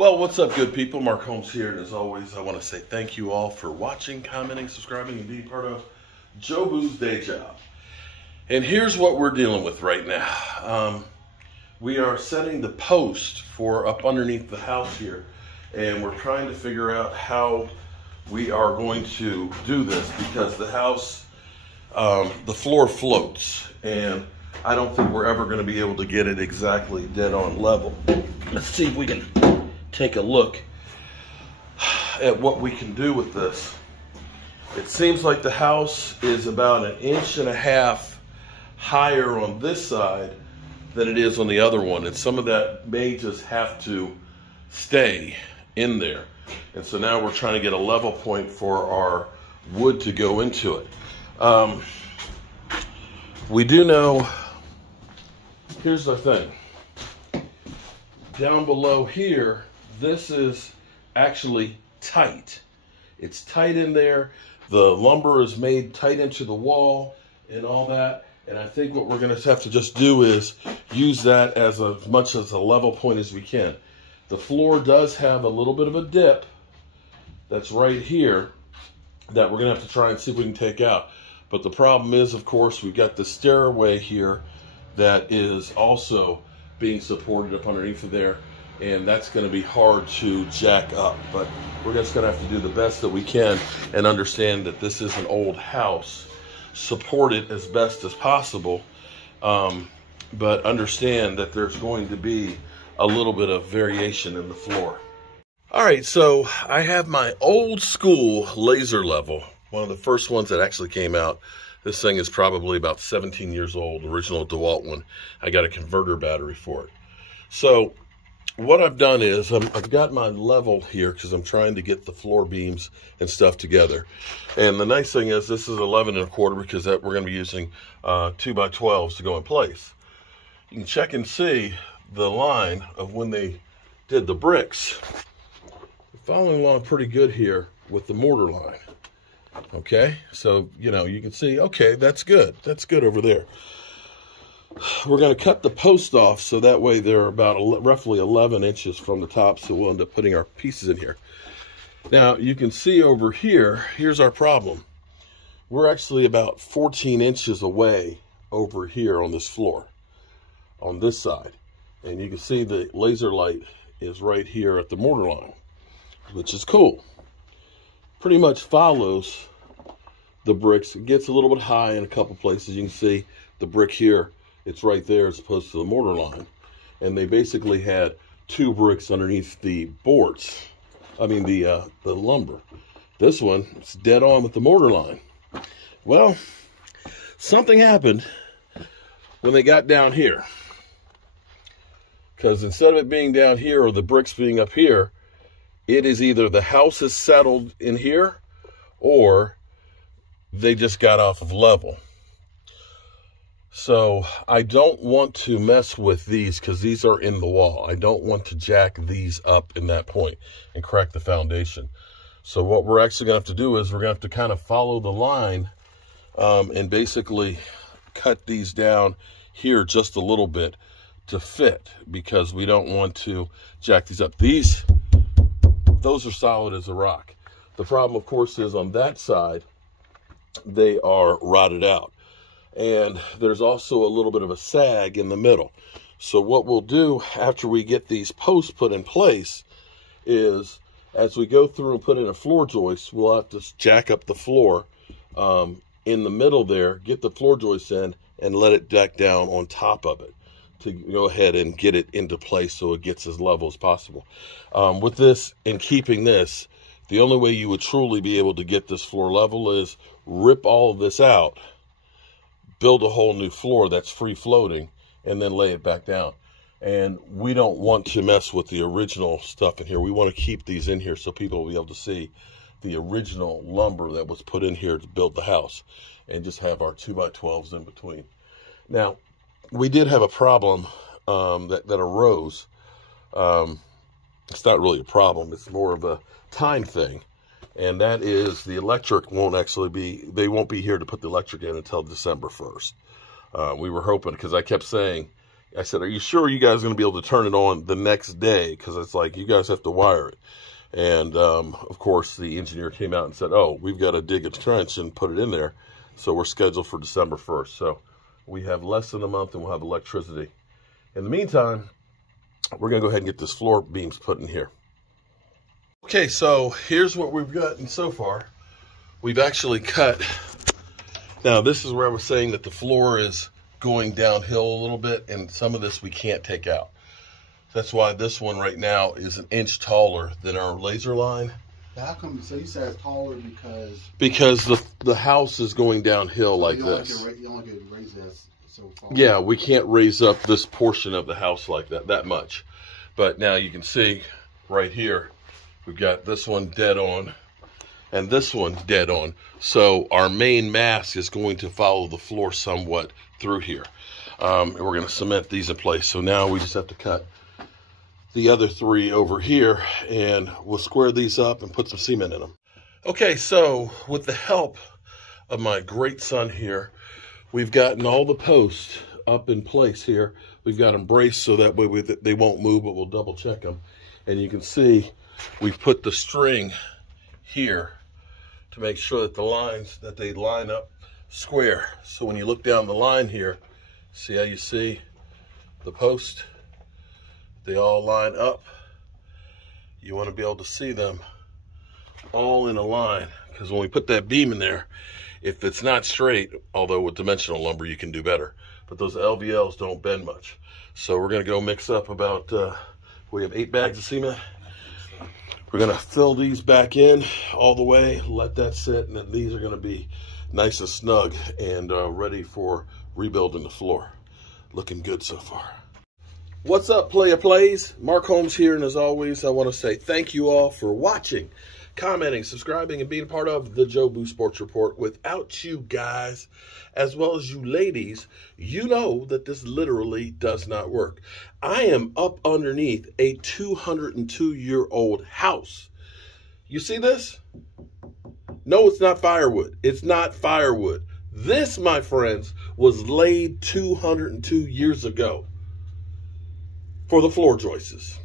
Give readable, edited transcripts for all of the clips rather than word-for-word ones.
Well, what's up, good people? Mark Holmes here, and as always, I want to say thank you all for watching, commenting, subscribing, and being part of Joe Boo's Day Job. And here's what we're dealing with right now. We are setting the post for up underneath the house here, and we're trying to figure out how we are going to do this because the house, the floor floats, and I don't think we're ever going to be able to get it exactly dead on level. Let's see if we can take a look at what we can do with this. It seems like the house is about 1.5 inches higher on this side than it is on the other one, and some of that may just have to stay in there. And so now we're trying to get a level point for our wood to go into it. We do know, here's the thing, down below here, this is actually tight. It's tight in there. The lumber is made tight into the wall and all that. And I think what we're going to have to just do is use that as much as a level point as we can. The floor does have a little bit of a dip that's right here that we're going to have to try and see if we can take out. But the problem is, of course, we've got the stairway here that is also being supported up underneath of there. And that's going to be hard to jack up, but we're just going to have to do the best that we can and understand that this is an old house. Support it as best as possible, but understand that there's going to be a little bit of variation in the floor. All right, so I have my old school laser level, one of the first ones that actually came out. This thing is probably about 17 years old, original DeWalt one. I got a converter battery for it. So what I've done is I've got my level here because I'm trying to get the floor beams and stuff together. And the nice thing is this is 11 1/4 because we're going to be using 2x12s to go in place. You can check and see the line of when they did the bricks. Following along pretty good here with the mortar line. Okay, so you can see, okay, that's good. That's good over there. We're going to cut the post off so that way they're about roughly 11 inches from the top, so we'll end up putting our pieces in here. Now, you can see over here, here's our problem. We're actually about 14 inches away over here on this floor, on this side. And you can see the laser light is right here at the mortar line, which is cool. Pretty much follows the bricks. It gets a little bit high in a couple places. You can see the brick here. It's right there as opposed to the mortar line. And they basically had 2 bricks underneath the boards. I mean the lumber. This one, it's dead on with the mortar line. Well, something happened when they got down here. Because instead of it being down here or the bricks being up here, it is either the house is settled in here or they just got off of level. So I don't want to mess with these because these are in the wall. I don't want to jack these up in that point and crack the foundation. So what we're actually going to have to do is we're going to have to kind of follow the line and basically cut these down here just a little bit to fit because we don't want to jack these up. Those are solid as a rock. The problem, of course, is on that side, they are rotted out. And there's also a little bit of a sag in the middle. So what we'll do after we get these posts put in place is as we go through and put in a floor joist, we'll have to jack up the floor in the middle there, get the floor joist in, and let it deck down on top of it to go ahead and get it into place so it gets as level as possible. With this and keeping this, the only way you would truly be able to get this floor level is rip all of this out, build a whole new floor that's free floating, and then lay it back down. And we don't want to mess with the original stuff in here. We want to keep these in here so people will be able to see the original lumber that was put in here to build the house and just have our 2x12s in between. Now, we did have a problem that arose. It's not really a problem. It's more of a time thing. And that is the electric won't actually be, they won't be here to put the electric in until December 1st. We were hoping, because I kept saying, I said, are you sure you guys are going to be able to turn it on the next day? Because it's like, you guys have to wire it. And, of course, the engineer came out and said, oh, we've got to dig a trench and put it in there. So we're scheduled for December 1st. So we have less than a month and we'll have electricity. In the meantime, we're going to go ahead and get this floor beams put in here. Okay, so here's what we've gotten so far. We've actually cut. Now, this is where I was saying that the floor is going downhill a little bit, and some of this we can't take out. That's why this one right now is an inch taller than our laser line. How come? So you said it's taller because the house is going downhill like this. You only can raise that so far. Yeah, we can't raise up this portion of the house like that much. But now you can see right here, we've got this one dead on and this one dead on. So our main mass is going to follow the floor somewhat through here. And we're going to cement these in place. So now we just have to cut the other three over here, and we'll square these up and put some cement in them. Okay, so with the help of my great son here, we've gotten all the posts up in place here. We've got them braced so that way they won't move, but we'll double check them. And you can see we've put the string here to make sure that the lines, that they line up square. So when you look down the line here, see how you see the post? They all line up. You want to be able to see them all in a line, because when we put that beam in there, if it's not straight, although with dimensional lumber you can do better, but those LVLs don't bend much. So we're going to go mix up about, we have 8 bags of cement. We're going to fill these back in all the way, let that sit, and then these are going to be nice and snug and ready for rebuilding the floor. Looking good so far. What's up, Player Plays? Mark Holmes here, and as always, I want to say thank you all for watching, commenting, subscribing, and being a part of the Joe Boo Sports Report. Without you guys, as well as you ladies, you know that this literally does not work. I am up underneath a 202-year-old house. You see this? No, it's not firewood. It's not firewood. This, my friends, was laid 202 years ago for the floor joists.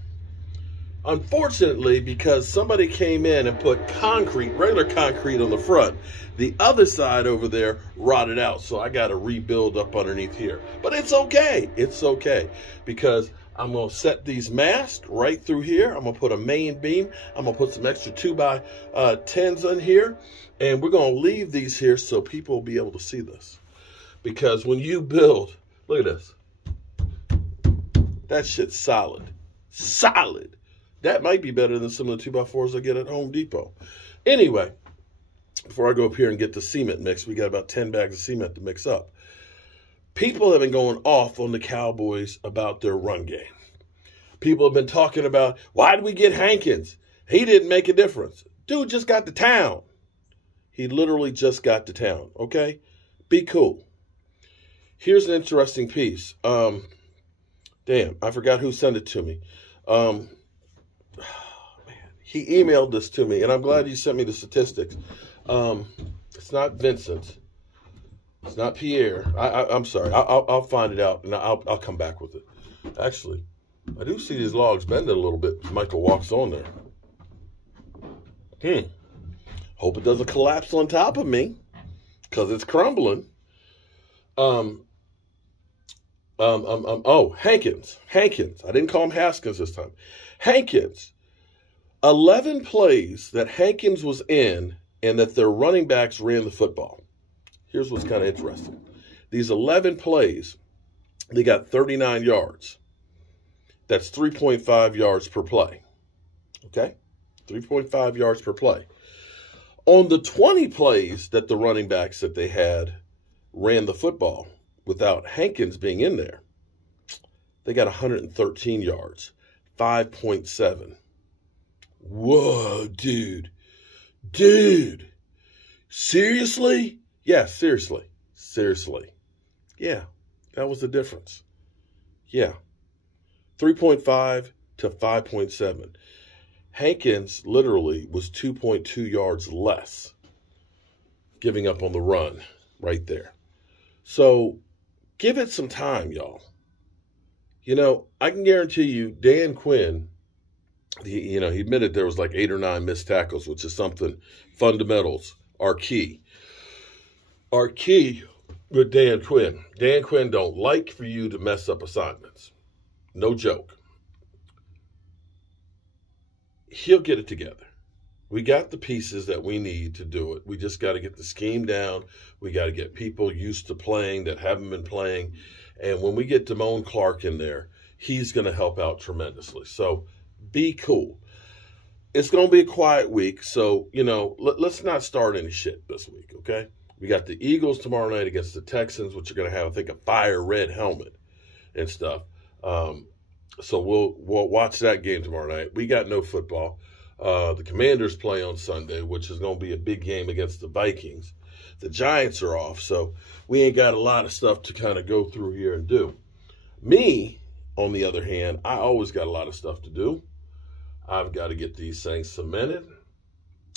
Unfortunately, because somebody came in and put concrete, regular concrete on the front, the other side over there rotted out. So I got to rebuild up underneath here. But it's okay. It's okay, because I'm going to set these masts right through here. I'm going to put a main beam. I'm going to put some extra 2x10s in here. And we're going to leave these here so people will be able to see this. Because when you build, look at this. That shit's solid. Solid. That might be better than some of the 2x4s I get at Home Depot. Anyway, before I go up here and get the cement mixed, we got about 10 bags of cement to mix up. People have been going off on the Cowboys about their run game. People have been talking about, why did we get Hankins? He didn't make a difference. Dude just got to town. He literally just got to town, okay? Be cool. Here's an interesting piece. Damn, I forgot who sent it to me. Man, he emailed this to me, and I'm glad he sent me the statistics. It's not Vincent. It's not Pierre. I'm sorry. I'll find it out, and I'll come back with it. Actually, I do see these logs bending a little bit. Michael walks on there. Hope it doesn't collapse on top of me, because it's crumbling. Oh, Hankins. I didn't call him Haskins this time. Hankins. 11 plays that Hankins was in and that their running backs ran the football. Here's what's kind of interesting. These 11 plays, they got 39 yards. That's 3.5 yards per play. Okay? 3.5 yards per play. On the 20 plays that the running backs that they had ran the football, without Hankins being in there, they got 113 yards, 5.7. Whoa, dude. Dude. Seriously? Yeah, seriously. Seriously. Yeah, that was the difference. Yeah. 3.5 to 5.7. Hankins literally was 2.2 yards less, giving up on the run right there. So give it some time, y'all. You know, I can guarantee you, Dan Quinn, he admitted there was like 8 or 9 missed tackles, which is something. Fundamentals are key. Are key with Dan Quinn. Dan Quinn don't like for you to mess up assignments. No joke. He'll get it together. We got the pieces that we need to do it. We just got to get the scheme down. We got to get people used to playing that haven't been playing. And when we get Damone Clark in there, he's going to help out tremendously. So be cool. It's going to be a quiet week. So, let's not start any shit this week, okay? We got the Eagles tomorrow night against the Texans, which are going to have, I think, a fire red helmet and stuff. So we'll watch that game tomorrow night. We got no football. The Commanders play on Sunday, which is going to be a big game against the Vikings. The Giants are off, so we ain't got a lot of stuff to kind of go through here and do. Me, on the other hand, I always got a lot of stuff to do. I've got to get these things cemented.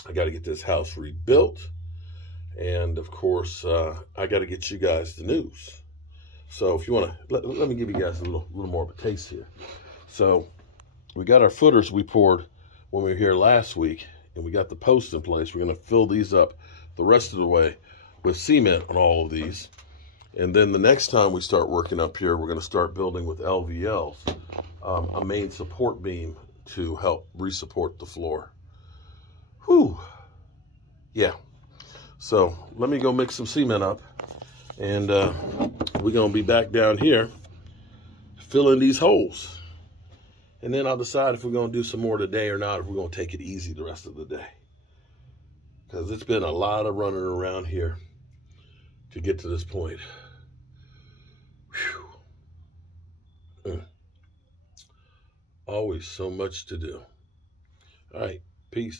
I got to get this house rebuilt. And, of course, I got to get you guys the news. So if you want to, let me give you guys a little more of a taste here. So we got our footers we poured when we were here last week, and we got the posts in place. We're going to fill these up the rest of the way with cement on all of these. And then the next time we start working up here, we're going to start building with LVLs, a main support beam to help re-support the floor. Whew. Yeah. So let me go mix some cement up, and we're going to be back down here filling these holes. And then I'll decide if we're going to do some more today or not, if we're going to take it easy the rest of the day. Because it's been a lot of running around here to get to this point. Whew. Always so much to do. All right, peace.